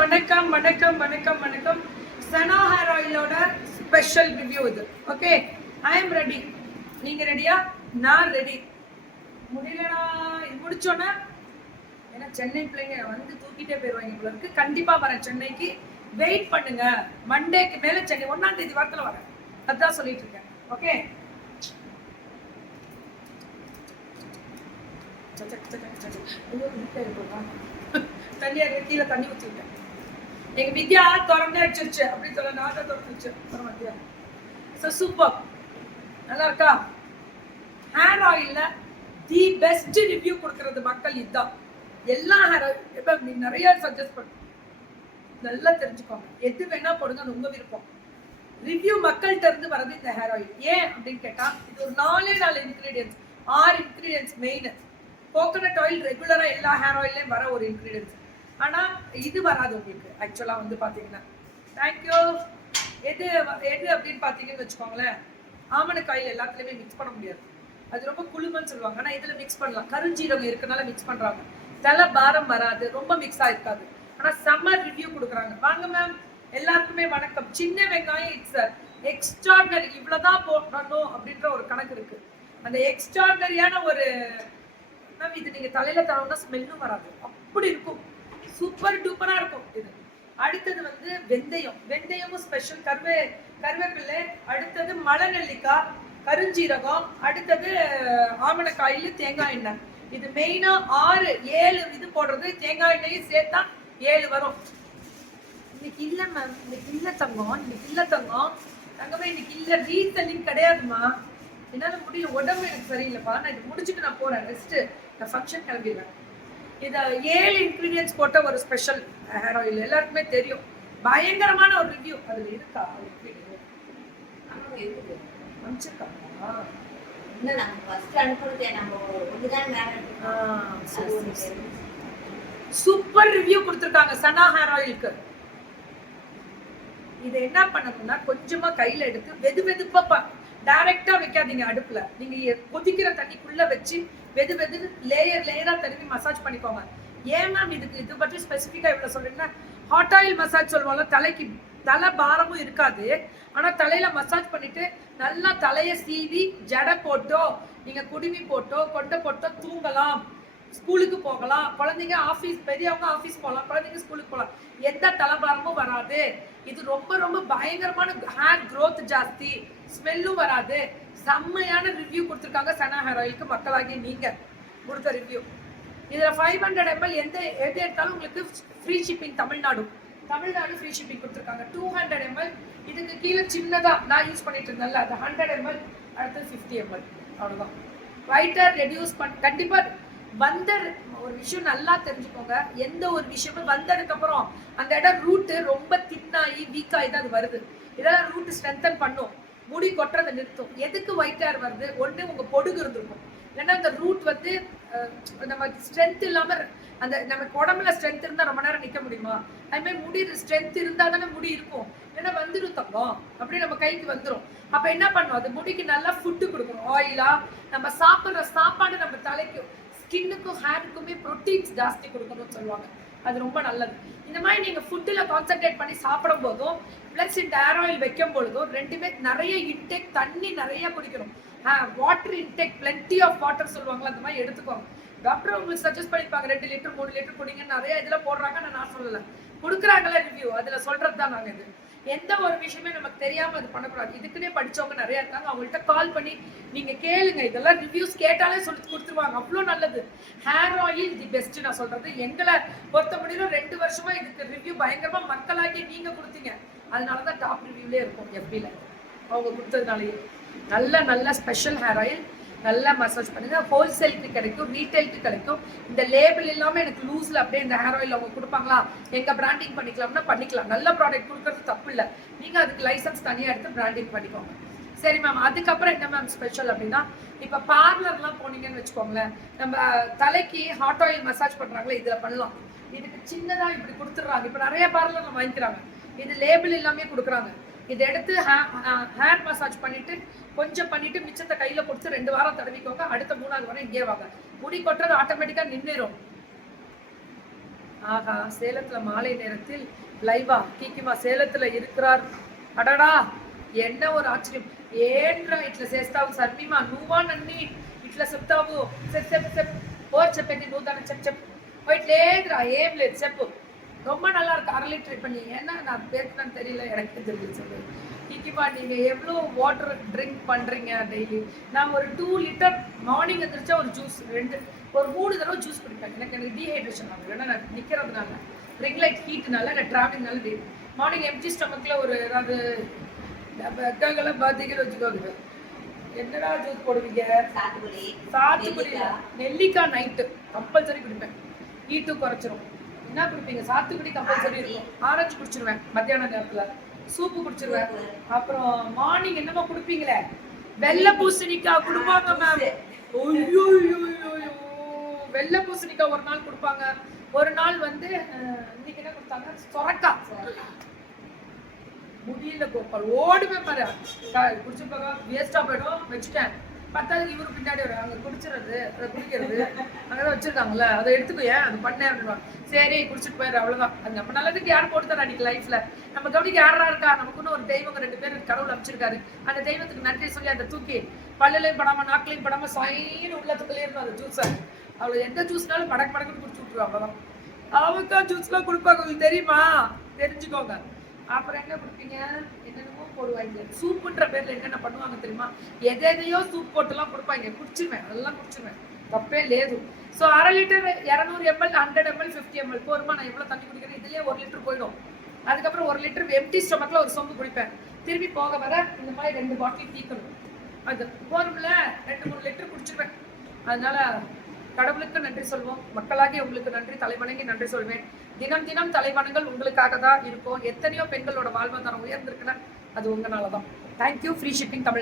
வணக்கம் வணக்கம் வணக்கம் வணக்கம். சனா ஹேர் ஆயிலோட ஸ்பெஷல் ரிவ்யூ இது. Okay, I am ready. நீங்க ரெடியா? நான் ரெடி. முடியலடா, இது முடிச்சோன்னா ஏன்னா சென்னை பிள்ளைங்க வந்து தூக்கிட்டே போயிடுவாங்க போல இருக்கு. கண்டிப்பா வரேன் சென்னைக்கு. வெயிட் பண்ணுங்க. மண்டேக்கு மேல சென்னை 1ஆம் தேதி வாரத்தில் வரேன். அதான் சொல்லிட்டு இருக்கேன். ஓகே, தண்ணியா கீழே தண்ணி ஊற்றிவிட்டேன். எங்க வித்யா திறந்தே அடிச்சிருச்சு அப்படின்னு சொல்ல நான் தான் திறந்துச்சு. சூப்பர், நல்லா இருக்கா? ஹேர் ஆயில்ல தி பெஸ்ட் ரிவ்யூ கொடுக்கறது மக்கள் இதுதான். எல்லா ஹேர் ஆயில் நீ நிறைய சஜஸ்ட் பண்ணு, நல்லா தெரிஞ்சுக்கோங்க. எது வேணா போடுங்க, அது உங்க விருப்பம். ரிவ்யூ மக்கள்கிட்ட இருந்து வர்றது இந்த ஹேர் ஆயில். ஏன் அப்படின்னு கேட்டா, இது ஒரு 4 ingredients, 6 ingredients main. Coconut oil ரெகுலரா எல்லா ஹேர் ஆயிலையும் வர ஒரு இன்கிரீடியன்ஸ். ஆனா இது வராது உங்களுக்கு. ஆக்சுவலா வந்து பாத்தீங்கன்னா தேங்க்யூ. எது எது அப்படின்னு பாத்தீங்கன்னு வச்சுக்கோங்களேன், ஆமணக்கு ஆயில் எல்லாத்துலயுமே மிக்ஸ் பண்ண முடியாது. அது ரொம்ப குளுமன்னு சொல்லுவாங்க. ஆனா இதுல மிக்ஸ் பண்ணலாம். கருஞ்சீரகம் இருக்கனால மிக்ஸ் பண்றாங்க. தலை பாரம் வராது, ரொம்ப மிக்ஸ் ஆயிருக்காது. ஆனா சம்மர் ரிவ்யூ கொடுக்குறாங்க. வாங்க மேம், எல்லாருக்குமே வணக்கம். சின்ன வெங்காயம் இட்ஸ் எக்ஸ்ட்ராடனரி. இவ்வளவுதான் போடணும் அப்படின்ற ஒரு கணக்கு இருக்கு. அந்த எக்ஸ்ட்ராடனரியான ஒரு மேம், இது நீங்க தலையில தரவுனா ஸ்மெல்லும் வராது, அப்படி இருக்கும். சூப்பர் டூப்பரா இருக்கும் இது. அடுத்தது வந்து வெந்தயம். வெந்தயமும் ஸ்பெஷல். கருவேப்பிள்ளை. அடுத்தது மலை நெல்லிக்காய், கருஞ்சீரகம். அடுத்தது ஆமணக்காயில், தேங்காய் எண்ணெய். இது மெயினா 6-7 இது போடுறது. தேங்காய் எண்ணெயும் சேர்த்தா 7 வரும். இன்னைக்கு இல்ல மேம், இன்னைக்கு இல்ல தங்கம், இன்னைக்கு இல்ல தங்கம். தங்கமே இன்னைக்கு இல்ல, ரீசெல்லிங் கிடையாதுமா. என்னால முடியும், உடம்பு எனக்கு சரியில்லைப்பா. நான் இது முடிச்சுட்டு நான் போறேன் ரெஸ்ட். நான் ஃபங்க்ஷன் கிளம்பிடுவேன். இதை 7 இன்கிரீடியன்ஸ் போட்ட ஒரு ஸ்பெஷல் ஹேர் ஆயில். எல்லாருக்குமே தெரியும். பயங்கரமான ஒரு ரிவ்யூ அதுல இருக்கா? சூப்பர் ரிவ்யூ கொடுத்திருக்காங்க சனா ஹேர் ஆயிலுக்கு. இதை என்ன பண்ணணும்னா, கொஞ்சமா கையில எடுத்து வெது வெதுப்பா டைரக்டா வைக்காதீங்க அடுப்புல. நீங்க கொதிக்கிற தண்ணிக்குள்ள வச்சு வெது வெது லேயரா தடவி மசாஜ் பண்ணிக்கோங்க. ஏன் மேம் இதுக்கு இது பற்றி ஸ்பெசிஃபிக்கா இவ்வளவு சொல்றீங்கன்னா, ஹாட் ஆயில் மசாஜ் சொல்லுவாங்க. தலைக்கு தலை பாரமும் இருக்காது. ஆனா தலையில மசாஜ் பண்ணிட்டு நல்லா தலையை சீவி ஜடை போட்டோ, நீங்க குடுமி போட்டோ, கொண்டை போட்டோ தூங்கலாம், ஸ்கூலுக்கு போகலாம். குழந்தைங்க ஆஃபீஸ், பெரியவங்க ஆஃபீஸ் போகலாம், குழந்தைங்க ஸ்கூலுக்கு போகலாம். எந்த தலைபாரமும் வராது. இது ரொம்ப ரொம்ப பயங்கரமான ஹேர் க்ரோத் ஜாஸ்தி, ஸ்மெல்லும் வராது. செம்மையான ரிவ்யூ கொடுத்துருக்காங்க சனா ஹேர் ஆயிலுக்கு. மக்களாகிய நீங்க கொடுத்த ரிவ்யூ. இதுல 500 ml எது எடுத்தாலும் உங்களுக்கு free shipping. Tamil Nadu free shipping கொடுத்துருக்காங்க. 200 ml. இதுக்கு கீழே சின்னதா நான் யூஸ் பண்ணிட்டு இருந்தேன்ல, அது 100 ml. அடுத்து 50 ml. அவ்வளவுதான். ரைட்டர் ரெடியூஸ் கண்டிப்பா வந்த ஒரு விஷயம் நல்லா தெரிஞ்சுக்கோங்க. எந்த ஒரு விஷயமும் வந்ததுக்கு அப்புறம் அந்த இடம் ரூட் ரொம்ப தின்னாகி வீக்காகி தான் அது வருது. இதெல்லாம் ரூட் ஸ்ட்ரென்தன் பண்ணும், முடி கொட்டுறதை நிறுத்தும். எதுக்கு ஒயிட் ஹேர் வருது? ஒன்று உங்க பொடுகு இருந்திருக்கும், இல்லைன்னா அந்த ரூட் வந்து நம்ம ஸ்ட்ரென்த் இல்லாம, அந்த நமக்கு உடம்புல ஸ்ட்ரென்த் இருந்தா ரொம்ப நேரம் நிக்க முடியுமா? அது மாதிரி முடி ஸ்ட்ரென்த் இருந்தா தானே முடி இருக்கும். ஏன்னா வந்துடும் தங்கம், அப்படியே நம்ம கைக்கு வந்துடும். அப்ப என்ன பண்ணும், அது முடிக்கு நல்லா ஃபுட்டு கொடுக்கணும். ஆயிலா நம்ம சாப்பிட்ற சாப்பாடு நம்ம தலைக்கும் ஸ்கின்னுக்கும் ஹேருக்குமே ப்ரோட்டீன்ஸ் ஜாஸ்தி கொடுக்கணும்னு சொல்லுவாங்க. அது ரொம்ப நல்லது. இந்த மாதிரி நீங்க ஃபுட்டில் கான்சென்ட்ரேட் பண்ணி சாப்பிடும் போதும் பிளஸ் இந்த ஹேர் ஆயில் வைக்கும் பொழுதும் ரெண்டுமே நிறைய இன்டேக், தண்ணி நிறைய குடிக்கணும். Water intake, plenty of water சொல்லுவாங்களா, அந்த மாதிரி எடுத்துக்கோங்க. டாக்டர் உங்களுக்கு சஜஸ்ட் பண்ணிப்பாங்க 2 லிட்டர் 3 லிட்டர் குடிங்க. நிறைய இதுல போடுறாங்க, நான் சொல்லலை, கொடுக்குறாங்கல்ல ரிவ்யூ, அதுல சொல்றது தான். நாங்க இது எந்த ஒரு விஷயமே நமக்கு தெரியாம அது பண்ணக்கூடாது. இதுக்குன்னே படிச்சவங்க நிறைய இருக்காங்க. அவங்கள்ட்ட கால் பண்ணி நீங்க கேளுங்க. இதெல்லாம் ரிவ்யூஸ் கேட்டாலே சொல்லி கொடுத்துருவாங்க. அவ்வளோ நல்லது. Hair oil the best. நான் சொல்றது எங்களை பொறுத்த முடியும் 2 வருஷமா இதுக்கு ரிவ்யூ பயங்கரமா மக்களாக்கி நீங்க கொடுத்தீங்க. அதனாலதான் டாப் ரிவ்யூலே இருக்கும் எஃபில. அவங்க கொடுத்ததுனாலேயே நல்ல நல்ல ஸ்பெஷல் ஹேர் ஆயில். நல்லா மசாஜ் பண்ணுங்க. ஹோல்சேலுக்கு கிடைக்கும், ரீட்டைலுக்கு கிடைக்கும். இந்த லேபிள் இல்லாம எனக்கு லூஸ்ல அப்படியே இந்த ஹேர் ஆயில் அவங்க கொடுப்பாங்களா, எங்க பிராண்டிங் பண்ணிக்கலாம்னா பண்ணிக்கலாம். நல்ல ப்ராடக்ட் கொடுக்கறது தப்பு இல்லை. நீங்க அதுக்கு லைசன்ஸ் தனியா எடுத்து பிராண்டிங் பண்ணிக்கோங்க. சரி மேம், அதுக்கப்புறம் என்ன மேம் ஸ்பெஷல் அப்படின்னா, இப்ப பார்லர்லாம் போனீங்கன்னு வச்சுக்கோங்களேன், நம்ம தலைக்கு ஹாட் ஆயில் மசாஜ் பண்றாங்களே, இதுல பண்ணலாம். இதுக்கு சின்னதா இப்படி கொடுத்துடுறாங்க. இப்ப நிறைய பார்லர்ல வாங்கிக்கிறாங்க. இது லேபிள் இல்லாமே கொடுக்குறாங்க. இதை எடுத்து ஹேர் மசாஜ் பண்ணிட்டு கொஞ்சம் பண்ணிட்டு மிச்சத்தை கையில கொடுத்து 2 வாரம் தடவிக்கோங்க. அடுத்த 3ஆவது வாரம் இங்கே வாங்க. முடி கொட்டுறது ஆட்டோமேட்டிக்கா நின்றுடும். ஆகா, சேலத்துல மாலை நேரத்தில் லைவா கீக்கிமா சேலத்துல இருக்கிறார். అడడా ఎన్న ఓ ఆశ్చర్యం ఏంట్రా ఇట్లా చేస్తావు సర్మిమా నువ్వా నన్ని ఇట్లా చెప్తావు చెప్పు ఓర్ చెప్పేది నువ్వు దాన్ని చెప్పు లేదురా ఏం లేదు చెప్పు ரொம்ப நல்லா இருக்கு 1/2 லிட்டர் இப்போ நீ ஏன்னா நான் பேசுனேன்னு தெரியல எனக்கு தெரியல சொல்லு கீக்கிமா நீங்க எவ்வளோ வாட்டர் ட்ரிங்க் பண்றீங்க டெய்லி நான் ஒரு 2 லிட்டர் மார்னிங் எந்திரிச்சா ஒரு ஜூஸ் ஒரு 3 தடவை ஜூஸ் குடிப்பேன் எனக்கு டீஹைட்ரேஷன் ஆகும் ஏன்னா நான் நிற்கிறதுனால ரிங் லைட் ஹீட்னால நான் ட்ராவலிங்னால டெய்லி மார்னிங் எம்டி ஸ்டமக்ல ஒரு ஏதாவது அக்காக்கெல்லாம் பார்த்தீங்கன்னு வச்சுக்கோங்க என்னடா ஜூஸ் போடுவீங்க சாத்துக்குடி நெல்லிக்காய் நைட்டு கம்பல்சரி குடிப்பேன் ஹீட்டு குறைச்சிரும் என்ன குடிப்பீங்க சாத்துக்குடி கம்பல்சரி இருக்கும் ஆரஞ்சு குடிச்சிருவேன் மத்தியான நேரத்துல சூப்பு குடிச்சிருவேன் அப்புறம் மார்னிங் என்னமோ குடிப்பீங்களே வெள்ளை பூசணிக்காய் கொடுப்பாங்க மேம் ஐயோ வெள்ளை பூசணிக்காய் ஒரு நாள் கொடுப்பாங்க ஒரு நாள் வந்து இன்னைக்கு என்ன கொடுத்தாங்க சொரக்கா முடியல கோபால் ஓடுமே பாரு குடிச்சுப்பாங்க வேஸ்டா போயிடும் வச்சுட்டேன் பத்தாவது இவரு பின்னாடி வரும் அங்க குடிச்சிடுறது அதை குடிக்கிறது அங்கதான் வச்சிருக்காங்கல்ல அதை எடுத்துக்கோ ஏன் அது பண்ணேன் அப்படின்னா சரி குடிச்சிட்டு போயிரு அவ்வளவுதான் அது நம்ம நல்லதுக்கு யாரும் போட்டு தரா அன்னைக்கு லைஃப்ல நம்ம கவனிக்கு யாரா இருக்கா நமக்குன்னு ஒரு தெய்வங்க 2 பேர் கடவுள் அமைச்சிருக்காரு அந்த தெய்வத்துக்கு நன்றி சொல்லி அந்த தூக்கி பல்லுலையும் படாம நாக்கிலையும் படாம சைன்னு உள்ளத்துக்குள்ளே இருக்கும் அந்த ஜூஸை அவ்வளவு எந்த ஜூஸ்னாலும் மடக்குன்னு குடிச்சு விட்டுருவாங்க அவ்வளவுதான் அவக்கா ஜூஸ்லாம் கொடுப்பாங்க உங்களுக்கு தெரியுமா தெரிஞ்சுக்கோங்க அப்புறம் என்ன கொடுப்பீங்க என்னென்னமோ போடுவாங்க சூப்புன்ற பேர்ல என்னென்ன பண்ணுவாங்க தெரியுமா எதையோ சூப் போட்டுலாம் கொடுப்பாங்க குடிச்சிருவேன் அதெல்லாம் குடிச்சிருவேன் தப்பே லேது so 1/2 litre 200 ml 100 ml 50 ml போருமா நான் எவ்வளோ தண்ணி குடிக்கிறேன் இதுலேயே 1 லிட்டர் போயிடும் அதுக்கப்புறம் 1 லிட்டர் எம்டி ஸ்டொமக்கில் ஒரு சொம்பு குடிப்பேன் திரும்பி போக வர இந்த மாதிரி 2 பாட்டில் தீக்கணும் அது போரும்ல 2-3 லிட்டர் குடிச்சிருவேன் அதனால கடவுளுக்கு நன்றி சொல்வோம் மக்களாகி உங்களுக்கு நன்றி தலைவணங்கி நன்றி சொல்வேன் தினம் தினம் தலைவணங்கள் உங்களுக்காக தான் இருக்கும் எத்தனையோ பெண்களோட வாழ்வாதாரம் உயர்ந்திருக்குன்னா அது உங்களால தான் தேங்க்யூ ஃப்ரீ ஷிப்பிங் தமிழ்